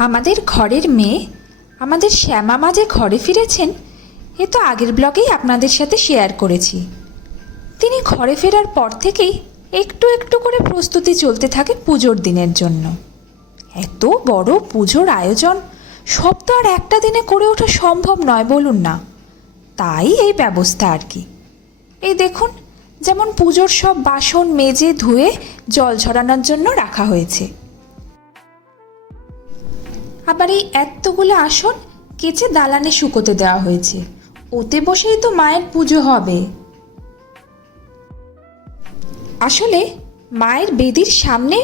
আমাদের ঘরের মেয়ে, আমাদের শ্যামা মা যে ঘরে ফিরেছেন, এ তো আগের ব্লগেই আপনাদের সাথে শেয়ার করেছি। তিনি ঘরে ফেরার পর থেকেই একটু একটু করে প্রস্তুতি চলতে থাকে পুজোর দিনের জন্য। এত বড় পুজোর আয়োজন, সব তো আর একটা দিনে করে ওঠা সম্ভব নয় বলুন না। তাই এই ব্যবস্থা আর কি। এই দেখুন, যেমন পুজোর সব বাসন মেজে ধুয়ে জল ঝরানোর জন্য রাখা হয়েছে। আবার এই এতগুলো আসন কেচে দালানে শুকোতে দেওয়া হয়েছে। ওতে বসেই তো মায়ের পুজো হবে। আসলে মায়ের বেদির সামনে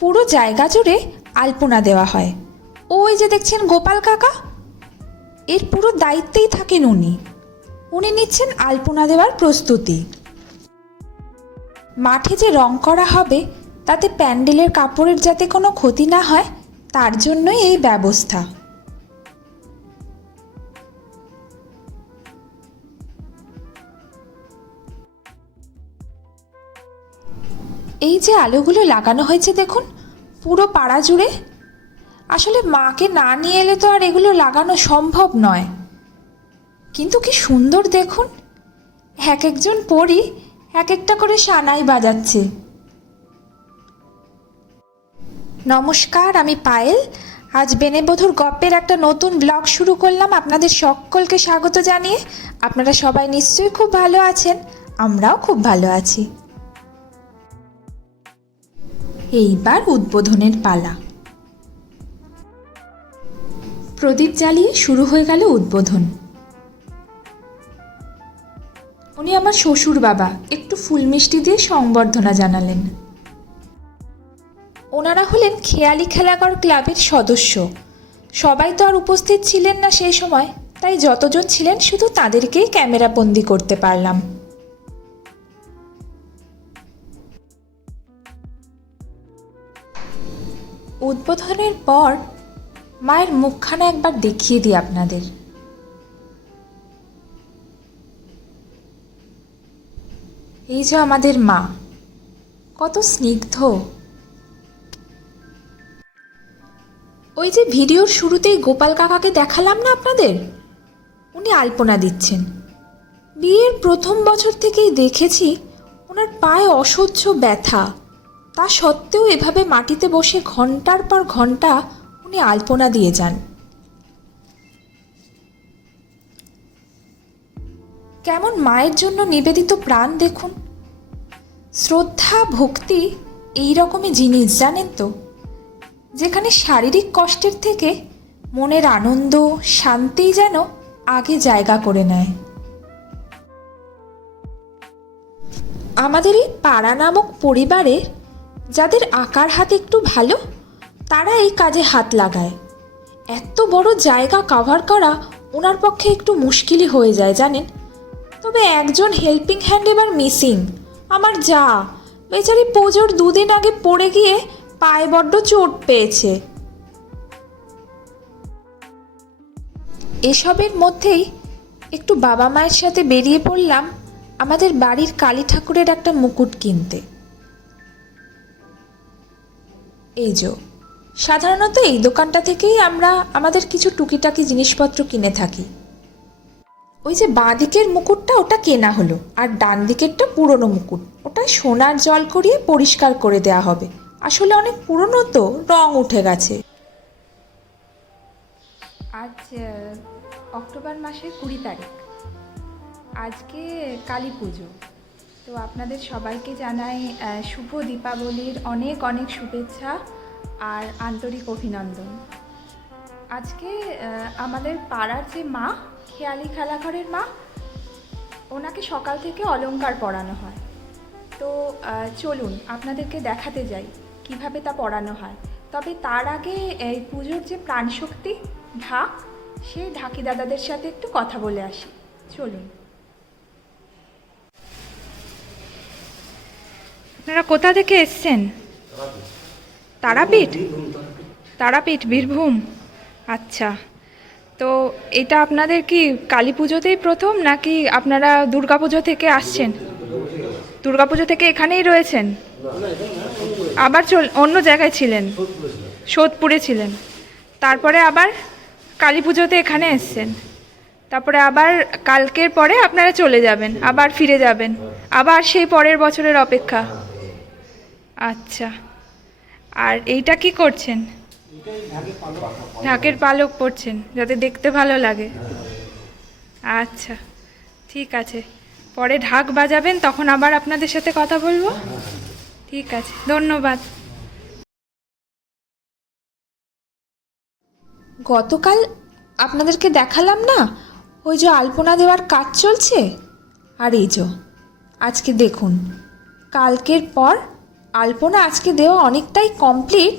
পুরো জায়গা জুড়ে আলপনা দেওয়া হয়। ওই যে দেখছেন গোপাল কাকা? এর পুরো দায়িত্বেই থাকেন উনি। উনি নিচ্ছেন আলপনা দেওয়ার প্রস্তুতি। মাঠে যে রং করা হবে, তাতে প্যান্ডেলের কাপড়ের যাতে কোনো ক্ষতি না হয় তার জন্যই এই ব্যবস্থা। এই যে আলোগুলো লাগানো হয়েছে দেখুন, পুরো পাড়া জুড়ে। আসলে মাকে না নিয়ে এলে তো আর এগুলো লাগানো সম্ভব নয়। কিন্তু কি সুন্দর দেখুন, এক একজন পরি এক একটা করে সানাই বাজাচ্ছে। নমস্কার, আমি পায়েল। আজ বেনেবধুর গপ্পের একটা নতুন ব্লগ শুরু করলাম। আপনাদের সকলকে স্বাগত জানিয়ে আপনারা সবাই নিশ্চয়ই খুব ভালো আছেন। আমরাও খুব ভালো আছি। এইবার উদ্বোধনের পালা। প্রদীপ জ্বালিয়ে শুরু হয়ে গেল উদ্বোধন। উনি আমার শ্বশুর বাবা একটু ফুল মিষ্টি দিয়ে সংবর্ধনা জানালেন। ওনারা হলেন খেয়ালি খেলাঘর ক্লাবের সদস্য। সবাই তো আর উপস্থিত ছিলেন না সেই সময়, তাই যতজন ছিলেন শুধু তাদেরকেই ক্যামেরা বন্দি করতে পারলাম। উদ্বোধনের পর মায়ের মুখখানা একবার দেখিয়ে দিই আপনাদের। এই যে আমাদের মা, কত স্নিগ্ধ। ওই যে ভিডিওর শুরুতেই গোপাল কাকাকে দেখালাম না আপনাদের? উনি আলপনা দিচ্ছেন। বিয়ের প্রথম বছর থেকেই দেখেছি ওনার পায়ে অসহ্য ব্যথা। তা সত্ত্বেও এভাবে মাটিতে বসে ঘণ্টার পর ঘণ্টা উনি আলপনা দিয়ে যান। কেমন মায়ের জন্য নিবেদিত প্রাণ দেখুন। শ্রদ্ধা, ভক্তি, এই রকমই জিনিস, জানেন তো? যেখানে শারীরিক কষ্টের থেকে মনের আনন্দ, শান্তি যেন আগে জায়গা করে নেয়। আমাদের এই পাড়া নামক পরিবারে যাদের আকার হাত একটু ভালো, তারা এই কাজে হাত লাগায়। এত বড় জায়গা কভার করা ওনার পক্ষে একটু মুশকিলই হয়ে যায়, জানেন? তবে একজন হেল্পিং হ্যান্ড এবার মিসিং আমার যা, বেচারি পুজোর দুদিন আগে পড়ে গিয়ে পায়ে বড্ড চোট পেয়েছে। এসবের মধ্যেই একটু বাবা মায়ের সাথে বেরিয়ে পড়লাম আমাদের বাড়ির কালী ঠাকুরের একটা মুকুট কিনতে। এই যো, সাধারণত এই দোকানটা থেকেই আমরা আমাদের কিছু টুকিটাকি জিনিসপত্র কিনে থাকি। ওই যে বাঁ দিকের মুকুটটা ওটা কেনা হলো, আর ডান দিকেরটা পুরনো মুকুট, ওটা সোনার জল করিয়ে পরিষ্কার করে দেয়া হবে। আসলে অনেক পুরনো তো, রং উঠে গেছে। আজ অক্টোবর মাসের কুড়ি তারিখ। আজকে কালী পুজো। তো আপনাদের সবাইকে জানাই শুভ দীপাবলির অনেক অনেক শুভেচ্ছা আর আন্তরিক অভিনন্দন। আজকে আমাদের পাড়ার যে মা, খেয়ালি খেলাঘরের মা, ওনাকে সকাল থেকে অলংকার পরানো হয়। তো চলুন, আপনাদেরকে দেখাতে যাই। কীভাবে তা পড়ানো হয়। তবে তার আগে এই পুজোর যে প্রাণশক্তি ঢাক সেই ঢাকি দাদাদের সাথে একটু কথা বলে আসি। চলুন। আপনারা কোথা থেকে এসছেন? তারাপীঠ? তারাপীঠ, বীরভূম। আচ্ছা। তো এটা আপনাদের কি কালী পুজোতেই প্রথম, নাকি আপনারা দুর্গাপুজো থেকে আসছেন? দুর্গাপুজো থেকে এখানেই রয়েছেন? আবার চল, অন্য জায়গায় ছিলেন। সোদপুরে ছিলেন। তারপরে আবার কালী পুজোতে এখানে এসছেন। তারপরে আবার কালকের পরে আপনারা চলে যাবেন, আবার ফিরে যাবেন। আবার সেই পরের বছরের অপেক্ষা। আচ্ছা। আর এইটা কি করছেন? ঢাকের পালক পরছেন, যাতে দেখতে ভালো লাগে। আচ্ছা ঠিক আছে। পরে ঢাক বাজাবেন, তখন আবার আপনাদের সাথে কথা বলব। ঠিক আছে, ধন্যবাদ। গতকাল আপনাদেরকে দেখালাম না? ওই যে আলপনা দেওয়ার কাজ চলছে? আর এই যে, আজকে দেখুন, কালকের পর আলপনা আজকে দেওয়া অনেকটাই কমপ্লিট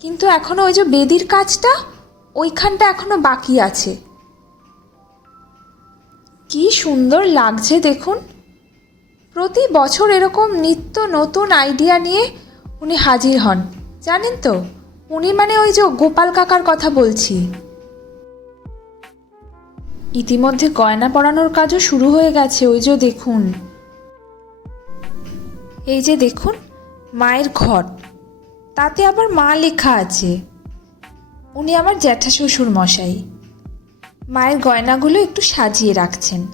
কিন্তু এখনও ওই যে বেদির কাজটা, ওইখানটা এখনও বাকি আছে। কি সুন্দর লাগছে দেখুন। প্রতি বছর এরকম নিত্য নতুন আইডিয়া নিয়ে উনি হাজির হন। জানেন তো? উনি মানে ওই যে গোপাল কাকার কথা বলছি। ইতিমধ্যে গয়না পরানোর কাজও শুরু হয়ে গেছে, ওই যে দেখুন। এই যে দেখুন, মায়ের ঘর। তাতে আবার মা লেখা আছে। উনি আমার জ্যাঠা শ্বশুর মশাই মায়ের গয়নাগুলো একটু সাজিয়ে রাখছেন।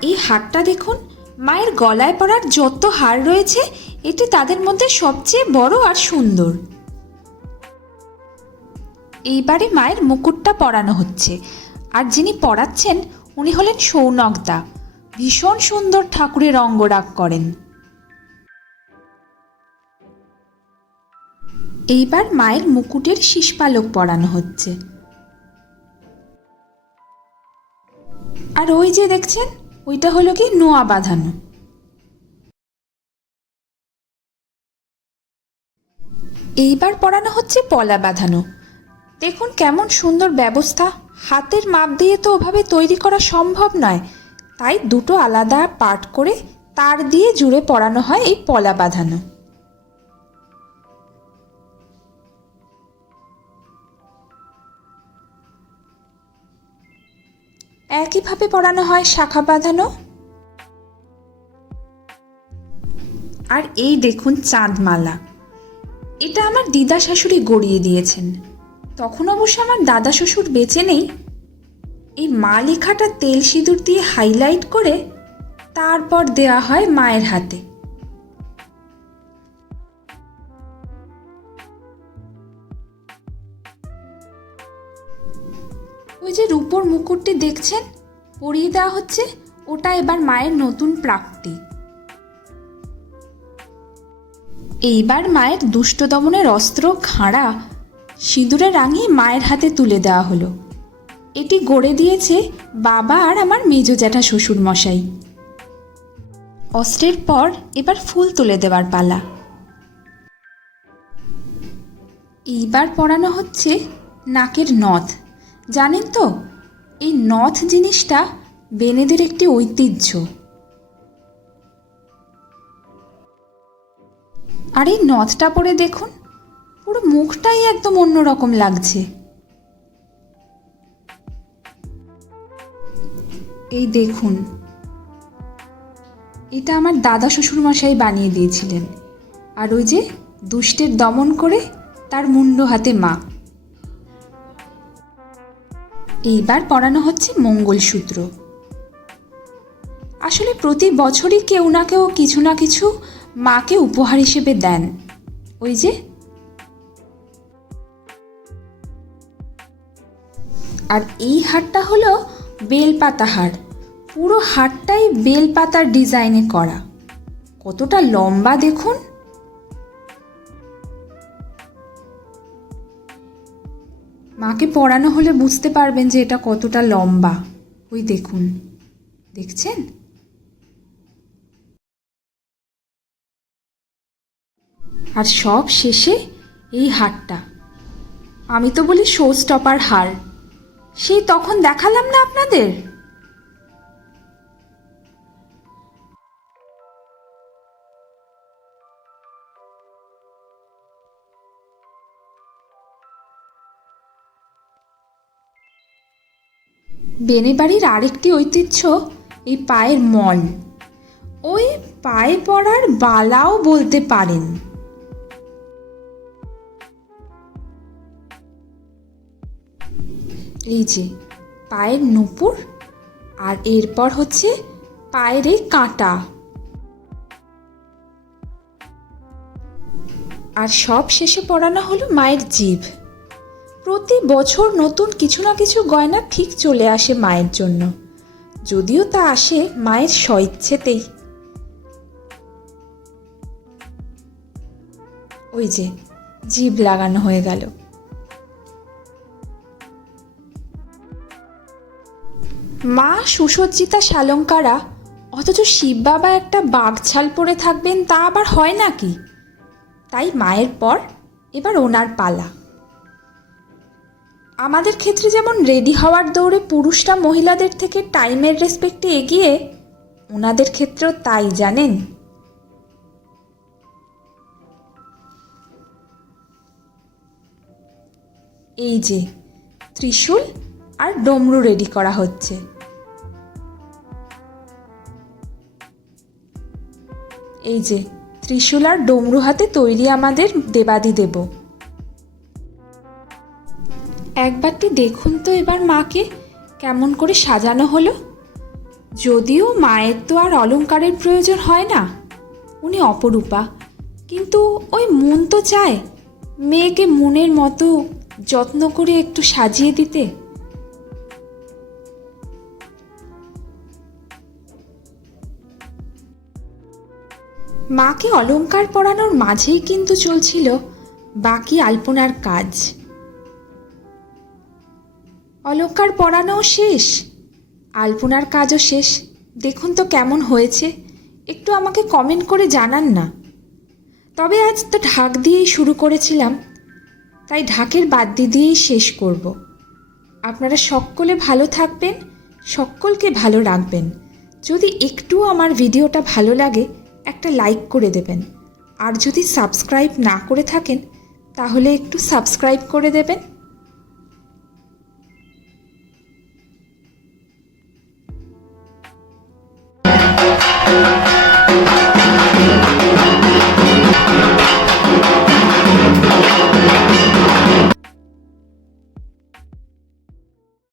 এই হারটা দেখুন। মায়ের গলায় পরার যত হার রয়েছে, এটি তাদের মধ্যে সবচেয়ে বড় আর সুন্দর। এইবারে মায়ের মুকুটটা পরানো হচ্ছে। আর যিনি পড়াচ্ছেন উনি হলেন সৌনকদা। ভীষণ সুন্দর ঠাকুরের অঙ্গরাগ করেন। এইবার মায়ের মুকুটের শীষপালক পরানো হচ্ছে। আর ওই যে দেখছেন ওইটা হলো কি নোয়া বাঁধানো। এইবার পড়ানো হচ্ছে পলা বাঁধানো। দেখুন কেমন সুন্দর ব্যবস্থা। হাতের মাপ দিয়ে তো ওভাবে তৈরি করা সম্ভব নয়। তাই দুটো আলাদা পার্ট করে তার দিয়ে জুড়ে পড়ানো হয় এই পলা বাঁধানো। একইভাবে পড়ানো হয় শাখা বাঁধানো। আর এই দেখুন চাঁদমালা। এটা আমার দিদা শাশুড়ি গড়িয়ে দিয়েছেন। তখন অবশ্য আমার দাদা শ্বশুর বেঁচে নেই। এই মা লেখাটা তেল সিঁদুর দিয়ে হাইলাইট করে তারপর দেয়া হয় মায়ের হাতে। ওই যে রূপোর মুকুটটি দেখছেন? পরিয়ে দেওয়া হচ্ছে। ওটা এবার মায়ের নতুন প্রাপ্তি। এইবার মায়ের দুষ্ট দমনের অস্ত্র, খাঁড়া সিঁদুরে রাঙিয়ে মায়ের হাতে তুলে দেওয়া হলো। এটি গড়ে দিয়েছে বাবা আর আমার মেজ জ্যাঠা শ্বশুর মশাই অস্ত্রের পর এবার ফুল তুলে দেওয়ার পালা। এইবার পরানো হচ্ছে নাকের নথ। জানেন তো, এই নথ জিনিসটা বেনেদের একটি ঐতিহ্য। আর এই নথটা পরে দেখুন, পুরো মুখটাই একদম অন্যরকম লাগছে। এই দেখুন, এটা আমার দাদা শ্বশুরমশাই বানিয়ে দিয়েছিলেন। আর ওই যে দুষ্টের দমন করে তার মুন্ড হাতে মা। এইবার পড়ানো হচ্ছে মঙ্গলসূত্র। আসলে প্রতি বছরই কেউ না কেউ কিছু না কিছু মাকে উপহার হিসেবে দেন। ওই যে। আর এই হারটা হলো বেলপাতা হার। পুরো হারটাই বেলপাতার ডিজাইনে করা। কতটা লম্বা দেখুন। মাকে পড়ানো হলে বুঝতে পারবেন যে এটা কতটা লম্বা। ওই দেখুন। দেখছেন? আর সব শেষে এই হারটা। আমি তো বলি শো স্টপার হার। সেই তখন দেখালাম না আপনাদের? বেনে বাড়ির আরেকটি ঐতিহ্য, এই পায়ের মল। ওই পায়ে পড়ার বালাও বলতে পারেন। এই যে, পায়ের নুপুর আর এরপর হচ্ছে পায়ের এই কাঁটা। আর সব শেষে পরানো হলো মায়ের জিভ প্রতি বছর নতুন কিছু না কিছু গয়না ঠিক চলে আসে মায়ের জন্য। যদিও তা আসে মায়ের স্বইচ্ছেতেই। ওই যে, জীব লাগানো হয়ে গেল। মা সুসজ্জিতা শালঙ্কারা অথচ শিব বাবা একটা বাঘছাল পরে থাকবেন তা আবার হয় নাকি? তাই মায়ের পর এবার ওনার পালা। আমাদের ক্ষেত্রে যেমন রেডি হওয়ার দৌড়ে পুরুষরা মহিলাদের থেকে টাইমের রেসপেক্টে এগিয়ে ওনাদের ক্ষেত্রেও তাই, জানেন? এই যে, ত্রিশূল আর ডমরু রেডি করা হচ্ছে। এই যে, ত্রিশূল আর ডমরু হাতে তৈরি আমাদের দেবাদি দেব। একবারটি দেখুন তো এবার মাকে, কেমন করে সাজানো হলো। যদিও মায়ের তো আর অলংকারের প্রয়োজন হয় না, উনি অপরূপা। কিন্তু ওই মন তো চায়, মেয়েকে মনের মতো যত্ন করে একটু সাজিয়ে দিতে। মাকে অলংকার পরানোর মাঝেই কিন্তু চলছিল বাকি আলপনার কাজ। অলংকার পরানোও শেষ। আলপনার কাজও শেষ। দেখুন তো কেমন হয়েছে। একটু আমাকে কমেন্ট করে জানান না। তবে আজ তো ঢাক দিয়েই শুরু করেছিলাম। তাই ঢাকের বাদ্যি দিয়েই শেষ করব। আপনারা সকলে ভালো থাকবেন, সকলকে ভালো রাখবেন। যদি একটু আমার ভিডিওটা ভালো লাগে, একটা লাইক করে দেবেন। আর যদি সাবস্ক্রাইব না করে থাকেন, তাহলে একটু সাবস্ক্রাইব করে দেবেন।